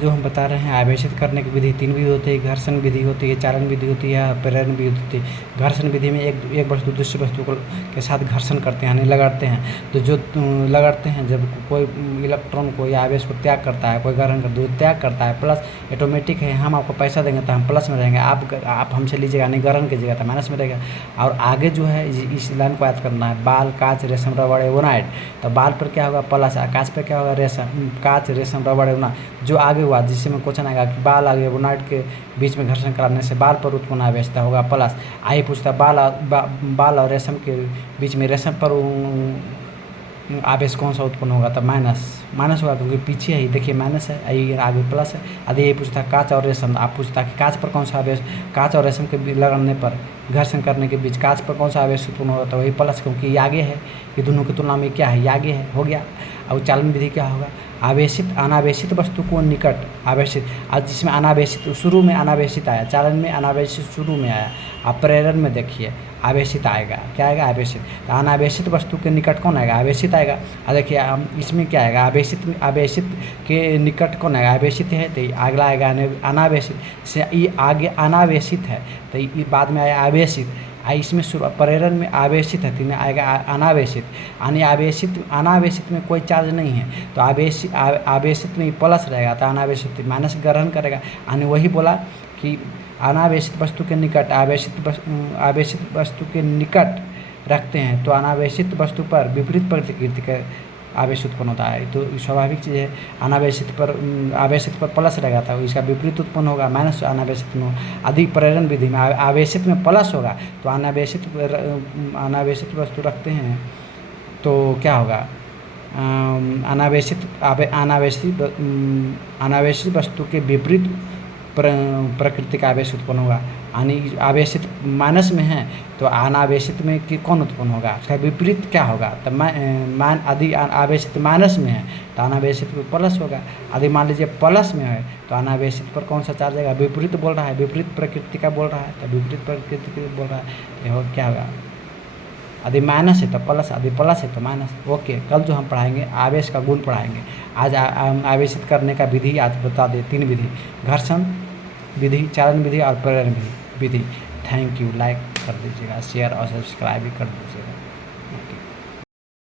जो हम बता रहे हैं आवेशित करने की विधि 3 विधि होती है। घर्षण विधि होती है, चालन विधि होती है, प्रेरण विधि होती है। घर्षण विधि में एक वस्तु दूसरी वस्तु को के साथ घर्षण करते हैं, यानी लगाते हैं। तो जो लगाते हैं, जब कोई इलेक्ट्रॉन को या आवेश को त्याग करता है, कोई ग्रहण करता है, त्याग करता है, प्लस ऑटोमेटिक है, हम आपको पैसा देंगे तो हम प्लस में रहेंगे, आप हमसे लीजिएगा नहीं, ग्रहण कीजिएगा तो माइनस में रहेगा। और आगे जो है इस लाइन को याद करना है, बाल, कांच, रेशम, रबड़, एवोनाइट। तो बाल पर क्या होगा, प्लस, कांच पर क्या होगा, रेशम, कांच, रेशम, रबड़, एवोनाइट। जो आगे हुआ जिसमें क्वेश्चन आएगा कि बाल आगे एवोनाइट के बीच में घर्षण कराने से बाल पर उत्पन्न आवेशता होगा प्लस। आइए पूछता बाल और रेशम के बीच में रेशम पर आवेश कौन सा उत्पन्न होगा, तो माइनस होगा, क्योंकि पीछे ही देखिए माइनस है, आगे प्लस है। यदि ये पूछता कांच और रेशम, आप पूछता कि कांच पर कौन सा आवेश, कांच और रेशम के लगाने पर घर्षण करने के बीच कांच पर कौन सा आवेश उत्पन्न होगा, तो वही प्लस, क्योंकि ये आगे है, ये दोनों की तुलना में क्या है, ये आगे है, हो गया। और चालन विधि क्या होगा, आवेशित अनावेशित वस्तु को निकट आवेशित, आज जिसमें अनावेशित शुरू में अनावेशित आया, चालन में अनावेशित शुरू में आया, आप प्रेरण में देखिए आवेशित आएगा, क्या आएगा, आवेशित। तो अनावेशित वस्तु के निकट कौन आएगा, आवेशित आएगा। और देखिए इसमें क्या आएगा, आवेशित के निकट कौन आएगा, आवेशित है, तो अगला आएगा अनावेशित। से ये आगे अनावेशित है तो ये बाद में आया आवेशित। इसमें प्रेरण में आवेशित है, तीन आएगा अनावेशित। यानी अनावेशित में कोई चार्ज नहीं है, तो आवेशित में प्लस रहेगा, तो अनावेशित माइनस ग्रहण करेगा। यानी वही बोला कि अनावेशित वस्तु के निकट आवेशित वस्तु के निकट रखते हैं तो अनावेशित वस्तु पर विपरीत प्रकृति का आवेश उत्पन्न होता है। तो स्वाभाविक चीज़ है, आवेशित पर प्लस रहेगा तो इसका विपरीत उत्पन्न होगा, माइनस अनावेशित में। अधिक प्रेरण विधि में आवेशित में प्लस होगा, तो अनावेशित वस्तु रखते हैं तो क्या होगा, अनावेशित वस्तु के विपरीत प्रकृति का आवेश उत्पन्न होगा। यानी आवेशित माइनस में है तो अनावेशित में कि कौन उत्पन्न होगा, उसका विपरीत क्या होगा, तो यदि आवेशित माइनस में है तो अनावेशित में प्लस होगा। यदि मान लीजिए प्लस में है तो अनावेशित पर कौन सा चार्ज आएगा, विपरीत बोल रहा है, विपरीत प्रकृति का बोल रहा है, तो विपरीत प्रकृति का बोल रहा है, ये क्या होगा, यदि माइनस है तो प्लस, यदि प्लस है तो माइनस। ओके, कल जो हम पढ़ाएंगे आवेश का गुण पढ़ाएंगे। आज आवेशित करने का विधि आज बता दें, 3 विधि, घर्षण विधि, चालन विधि और प्रेरण विधि। थैंक यू, लाइक कर दीजिएगा, शेयर और सब्सक्राइब भी कर दीजिएगा।